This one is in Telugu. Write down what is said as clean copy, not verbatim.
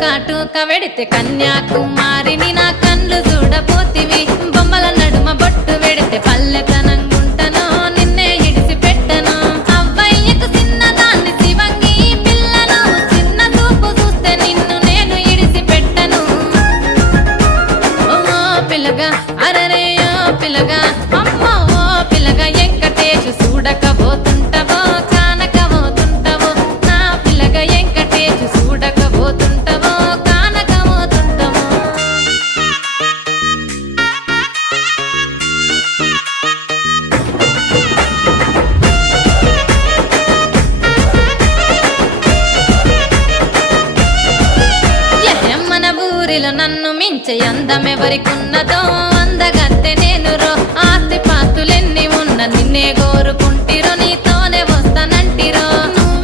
కాటుక వెడితే కన్యాకుమారిని నా కళ్ళు చూడపోతివి బొమ్మల నడుమ బొట్టు వెడితే పల్లెతనంగుంటను నిన్నే ఇడిసి పెట్టను అవ్వయ్యకు చిన్నదాన్ని శివంగి పిల్లను చిన్న చూపు చూస్తే నిన్ను నేను ఇడిసి పెట్టను ఓ పిల్లగా అరరే ఓ పిల్లగా అమ్మో ఓ పిల్లగా వెంకటేశు చూడకపోతుంటవో కానకపోతుంటవో నా పిల్లగా వెంకటేశు చూడకపోతుంటవో కానకపోతుంటవో మన ఊరిలో నన్ను మించే అందమెవరికున్నదో